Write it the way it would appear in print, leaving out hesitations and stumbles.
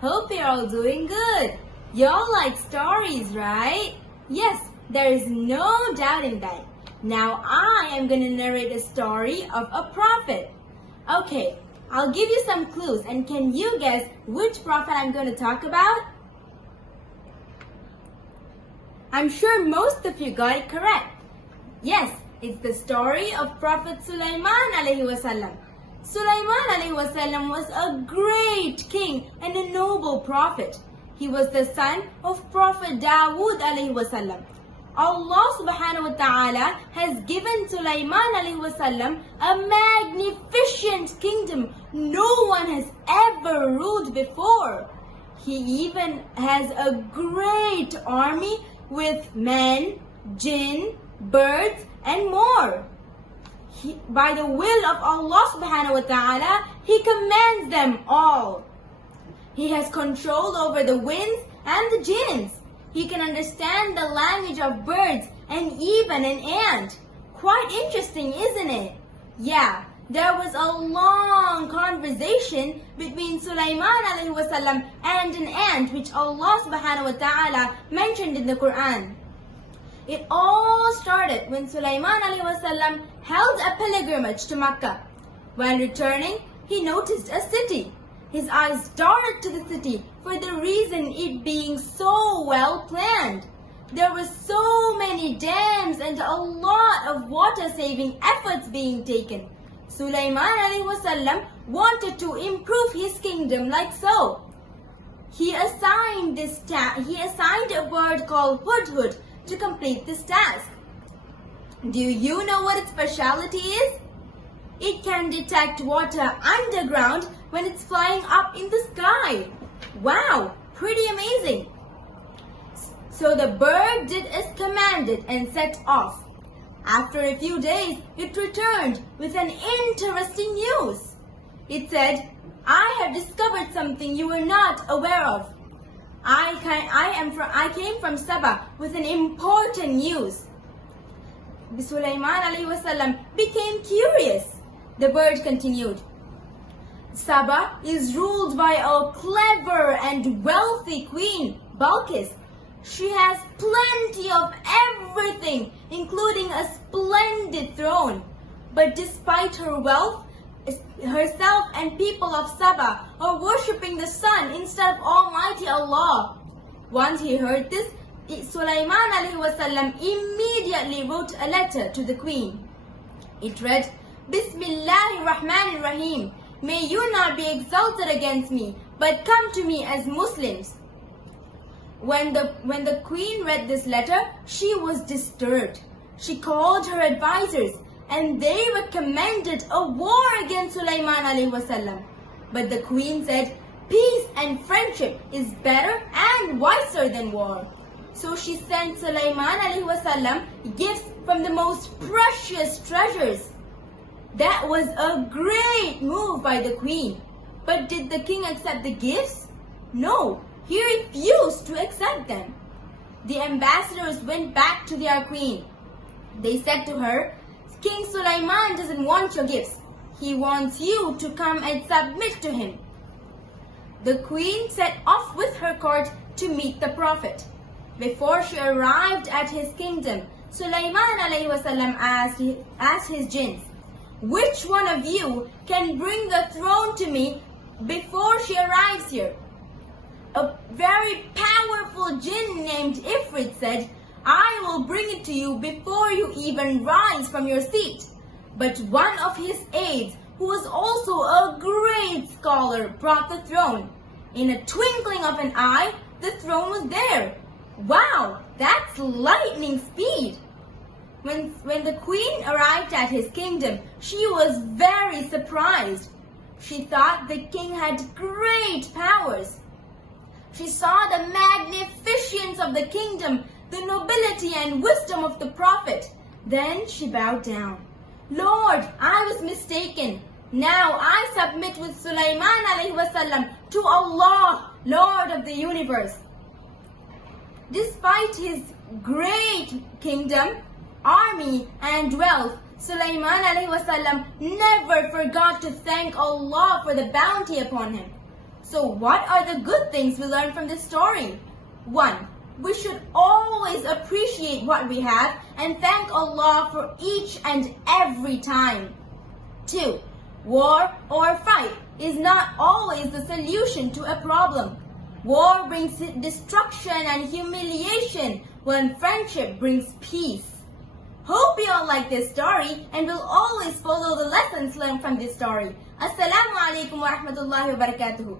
Hope you're all doing good. Y'all like stories, right? Yes, there is no doubt in that. Now I am going to narrate a story of a prophet. Okay, I'll give you some clues, and can you guess which prophet I'm going to talk about? I'm sure most of you got it correct. Yes, it's the story of Prophet Sulaiman alayhi wasallam. Sulaiman alayhi wasallam was a great king and a noble prophet. He was the son of Prophet Dawood alayhi wasallam. Allah subhanahu wa ta'ala has given Sulaiman alayhi wasallam a magnificent kingdom no one has ever ruled before. He even has a great army with men, jinn, birds and more. By the will of Allah subhanahu wa ta'ala, He commands them all. He has control over the winds and the jinns. He can understand the language of birds and even an ant. Quite interesting, isn't it? Yeah, there was a long conversation between Sulaiman alayhi wasallam and an ant which Allah subhanahu wa ta'ala mentioned in the Quran. It all started when Sulaiman alayhi wasallam held a pilgrimage to Makkah. When returning, he noticed a city. His eyes darted to the city for the reason it being so well planned. There were so many dams and a lot of water saving efforts being taken. Sulaiman alayhi wasallam wanted to improve his kingdom like so. He assigned a bird called Hudhud to complete this task. Do you know what its specialty is? It can detect water underground when it's flying up in the sky. Wow, pretty amazing. So the bird did as commanded and set off. After a few days, it returned with an interesting news. It said, I have discovered something you were not aware of. I came from Sabah with an important news. Sulaiman alayhi wasallam became curious. The bird continued, Sabah is ruled by a clever and wealthy queen, Balkis. She has plenty of everything, including a splendid throne. But despite her wealth, herself and people of Sabah are worshipping the sun instead of Almighty Allah. Once he heard this, Sulaiman alayhi wasallam immediately wrote a letter to the queen. It read, Bismillahir Rahmanir Rahim. May you not be exalted against me, but come to me as Muslims. When the queen read this letter, she was disturbed. She called her advisors and they recommended a war against Sulaiman alayhi wasallam. But the queen said, peace and friendship is better and wiser than war. So she sent Sulaiman alayhi wasallam gifts from the most precious treasures. That was a great move by the queen. But did the king accept the gifts? No, he refused to accept them. The ambassadors went back to their queen. They said to her, King Sulaiman doesn't want your gifts. He wants you to come and submit to him. The queen set off with her court to meet the prophet. Before she arrived at his kingdom, Sulaiman alayhi wasallam asked his jinns, which one of you can bring the throne to me before she arrives here? A very powerful jinn named Ifrit said, I will bring it to you before you even rise from your seat. But one of his aides, who was also a great scholar, brought the throne. In a twinkling of an eye, the throne was there. Wow, that's lightning speed. When the queen arrived at his kingdom, she was very surprised. She thought the king had great powers. She saw the magnificence of the kingdom, the nobility and wisdom of the prophet. Then she bowed down. Lord, I was mistaken. Now I submit with Sulaiman alayhi wasallam to Allah, Lord of the universe. Despite his great kingdom, army and wealth, Sulaiman alayhi wasallam never forgot to thank Allah for the bounty upon him. So what are the good things we learn from this story? 1. We should always appreciate what we have and thank Allah for each and every time. 2. War or fight is not always the solution to a problem. War brings destruction and humiliation when friendship brings peace. Hope you all like this story and will always follow the lessons learned from this story. Assalamu alaikum wa rahmatullahi wa barakatuhu.